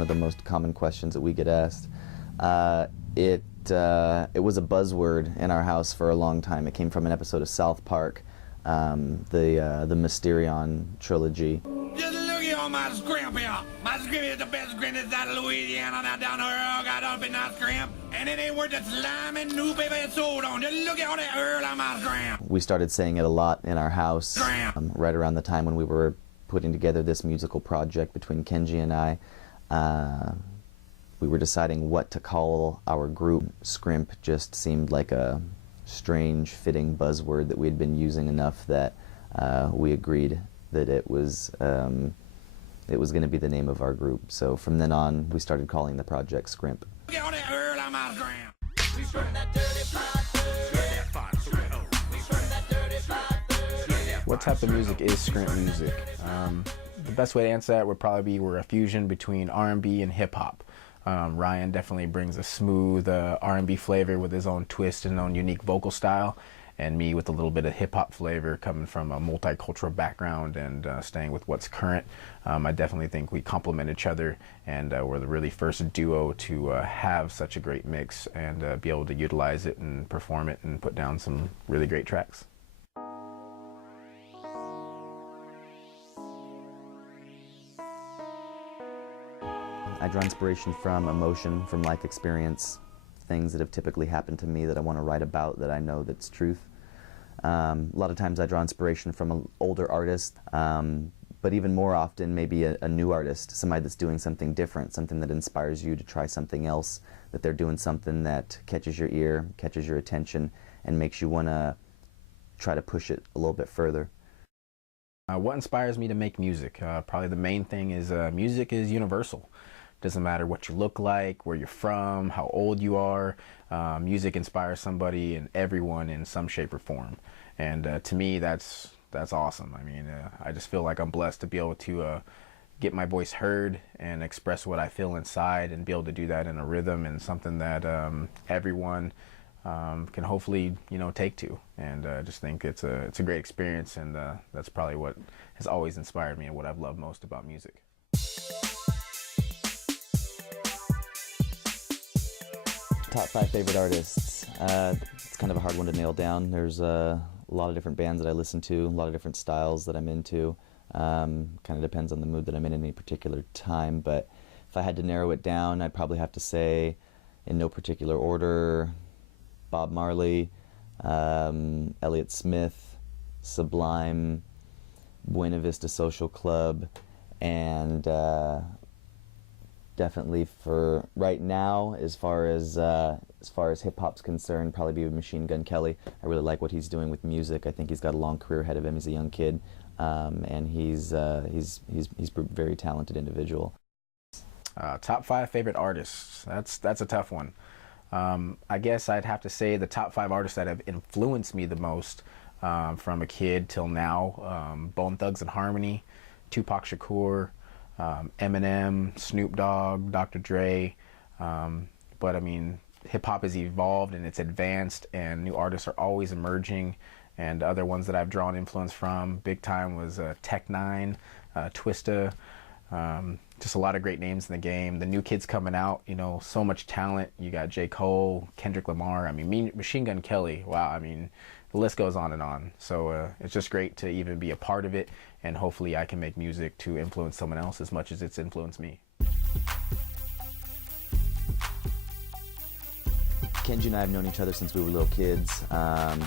one of the most common questions that we get asked. It was a buzzword in our house for a long time. It came from an episode of South Park, the Mysterion trilogy. Just look at all my Scrimp here. My Scrimp is the best Scrimp out of Louisiana. Now down the road, got up in that Scrimp. And it ain't worth the slime and newspaper it's sold on. Just look at all that Earl on my Scrimp. We started saying it a lot in our house, right around the time when we were putting together this musical project between Kenji and I. We were deciding what to call our group. Scrimp just seemed like a strange, fitting buzzword that we had been using enough that we agreed that it was going to be the name of our group. So from then on, we started calling the project Scrimp. What type of music is Scrimp music? The best way to answer that would probably be we're a fusion between R&B and hip-hop. Ryan definitely brings a smooth R&B flavor with his own twist and own unique vocal style, and me with a little bit of hip-hop flavor coming from a multicultural background and staying with what's current. I definitely think we complement each other, and we're the really first duo to have such a great mix and be able to utilize it and perform it and put down some really great tracks. I draw inspiration from emotion, from life experience, things that have typically happened to me that I want to write about, that I know that's truth. A lot of times I draw inspiration from an older artist, but even more often maybe a new artist, somebody that's doing something different, something that inspires you to try something else, that they're doing something that catches your ear, catches your attention, and makes you want to try to push it a little bit further. What inspires me to make music? Probably the main thing is music is universal. Doesn't matter what you look like, where you're from, how old you are. Music inspires somebody and everyone in some shape or form. And to me, that's awesome. I mean, I just feel like I'm blessed to be able to get my voice heard and express what I feel inside, and be able to do that in a rhythm and something that everyone can hopefully, take to. And I just think it's a great experience, and that's probably what has always inspired me and what I've loved most about music. Top 5 favorite artists. It's kind of a hard one to nail down. There's a lot of different bands that I listen to, a lot of different styles that I'm into. Kind of depends on the mood that I'm in at any particular time, but if I had to narrow it down, I'd probably have to say, in no particular order, Bob Marley, Elliott Smith, Sublime, Buena Vista Social Club, and definitely for right now, as far as hip hop's concerned, probably be with Machine Gun Kelly. I really like what he's doing with music. I think he's got a long career ahead of him. He's a young kid, and he's a very talented individual. Top 5 favorite artists. That's a tough one. I guess I'd have to say the top 5 artists that have influenced me the most from a kid till now: Bone Thugs and Harmony, Tupac Shakur, Eminem, Snoop Dogg, Dr. Dre. But I mean, hip-hop has evolved and it's advanced, and new artists are always emerging. And other ones that I've drawn influence from big time was Tech Nine, Twista. Just a lot of great names in the game. The new kids coming out, so much talent. You got J. Cole, Kendrick Lamar. I mean, Machine Gun Kelly. Wow, I mean, the list goes on and on. So it's just great to even be a part of it, and hopefully I can make music to influence someone else as much as it's influenced me. Kenji and I have known each other since we were little kids.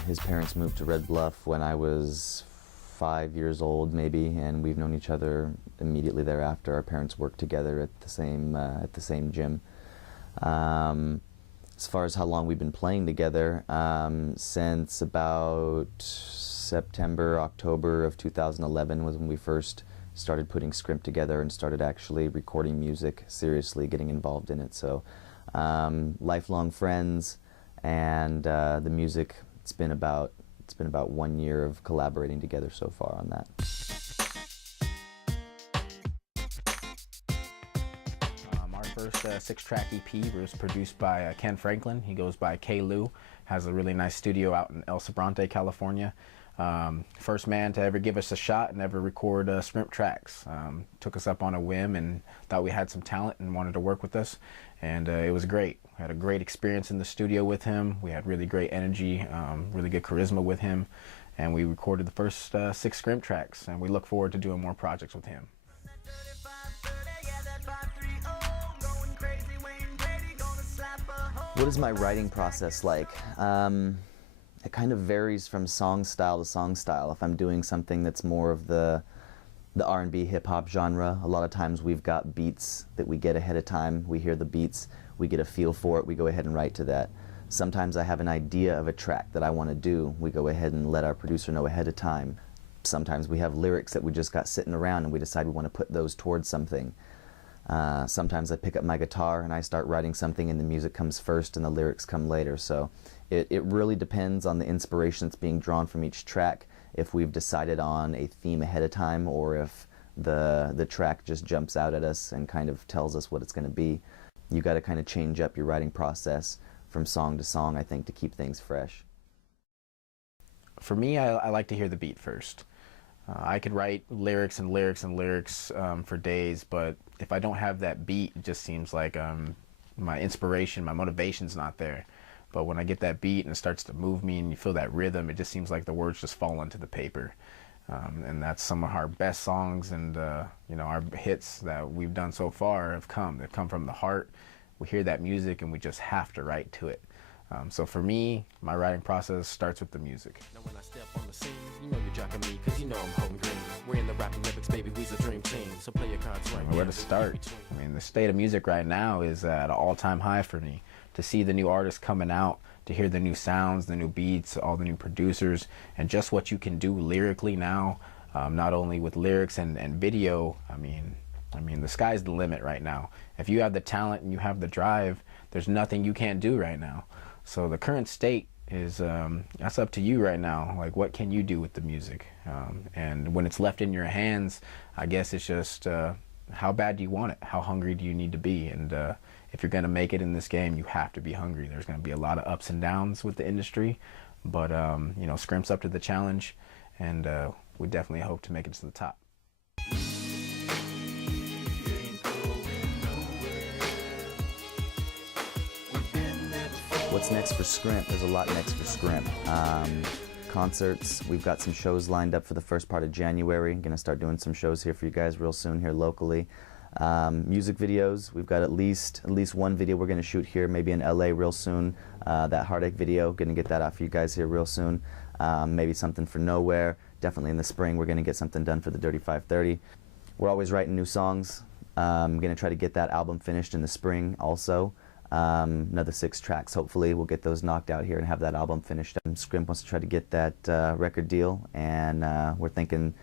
His parents moved to Red Bluff when I was 5 years old, maybe, and we've known each other immediately thereafter. Our parents worked together at the same gym. As far as how long we've been playing together, since about September, October of 2011 was when we first started putting Scrimp together and started actually recording music seriously, getting involved in it. So lifelong friends, and the music, it's been about 1 year of collaborating together so far on that. Our first 6-track EP was produced by Ken Franklin. He goes by K. Lou, has a really nice studio out in El Sobrante, California. First man to ever give us a shot and ever record Scrimp tracks. Took us up on a whim and thought we had some talent and wanted to work with us, and it was great. Had a great experience in the studio with him. We had really great energy, really good charisma with him, and we recorded the first 6 Scrimp tracks, and we look forward to doing more projects with him. What is my writing process like? It kind of varies from song style to song style. If I'm doing something that's more of the R&B hip-hop genre, a lot of times we've got beats that we get ahead of time. We hear the beats, we get a feel for it, we go ahead and write to that. Sometimes I have an idea of a track that I want to do. We go ahead and let our producer know ahead of time. Sometimes we have lyrics that we just got sitting around and we decide we want to put those towards something. Sometimes I pick up my guitar and I start writing something and the music comes first and the lyrics come later. So it really depends on the inspiration that's being drawn from each track, if we've decided on a theme ahead of time or if the track just jumps out at us and kind of tells us what it's going to be. You got to kind of change up your writing process from song to song, I think, to keep things fresh. For me, I like to hear the beat first. I could write lyrics and lyrics and lyrics for days, but if I don't have that beat, it just seems like my inspiration, my motivation's not there. But when I get that beat and it starts to move me and you feel that rhythm, it just seems like the words just fall onto the paper. And that's some of our best songs and you know, our hits that we've done so far have come. They've come from the heart. We hear that music and we just have to write to it. So for me, my writing process starts with the music. Now when I step on the scene, you know you're jocking me, cause you know I'm holding green. We're in the rapping lyrics, baby, we's a dream team. So play your cards right. Where to start? I mean, the state of music right now is at an all-time high for me. To see the new artists coming out, to hear the new sounds, the new beats, all the new producers, and just what you can do lyrically now, not only with lyrics and video. I mean, the sky's the limit right now. If you have the talent and you have the drive, there's nothing you can't do right now. So the current state is, that's up to you right now. Like, what can you do with the music? And when it's left in your hands, I guess it's just, how bad do you want it? How hungry do you need to be? And if you're going to make it in this game, you have to be hungry. There's going to be a lot of ups and downs with the industry, but you know, Scrimp's up to the challenge, and we definitely hope to make it to the top. What's next for Scrimp? There's a lot next for Scrimp. Concerts, we've got some shows lined up for the first part of January. Gonna start doing some shows here for you guys real soon here locally. Music videos, we've got at least one video we're gonna shoot here, maybe in LA real soon. That Heartache video, gonna get that out for you guys here real soon. Maybe something for Nowhere. Definitely in the spring we're gonna get something done for the Dirty 530. We're always writing new songs. I'm gonna try to get that album finished in the spring also. Another 6 tracks, hopefully we'll get those knocked out here and have that album finished. Scrimp wants to try to get that record deal, and we're thinking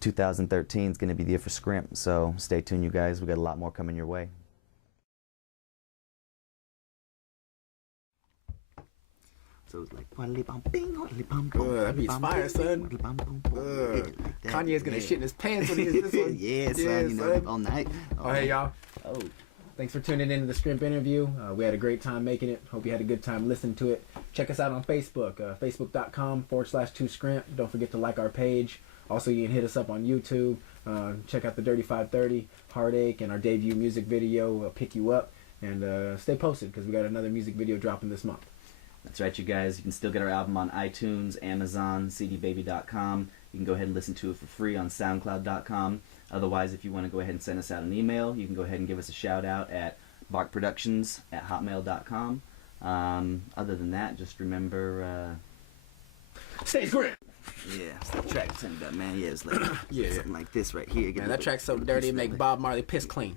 2013 is going to be the year for Scrimp, so stay tuned, you guys. We got a lot more coming your way. So it's like that beat's fire, son. Kanye's gonna shit in his pants when he hears this one. Yeah, son, you know, all night. Oh, hey, y'all. Oh. Thanks for tuning in to the Scrimp Interview. We had a great time making it. Hope you had a good time listening to it. Check us out on Facebook, facebook.com/2Scrimp. Don't forget to like our page. Also, you can hit us up on YouTube. Check out the Dirty 530, Heartache, and our debut music video will pick you up. And stay posted because we got another music video dropping this month. That's right, you guys. You can still get our album on iTunes, Amazon, cdbaby.com. You can go ahead and listen to it for free on soundcloud.com. Otherwise, if you want to go ahead and send us out an email, you can go ahead and give us a shout out at barkproductions@hotmail.com. Other than that, just remember, Stay Scrimp! Yeah, it's the track send up, man. Yeah, it's like Yeah. something like this right here. Man, that track's so dirty, it make Bob Marley piss clean.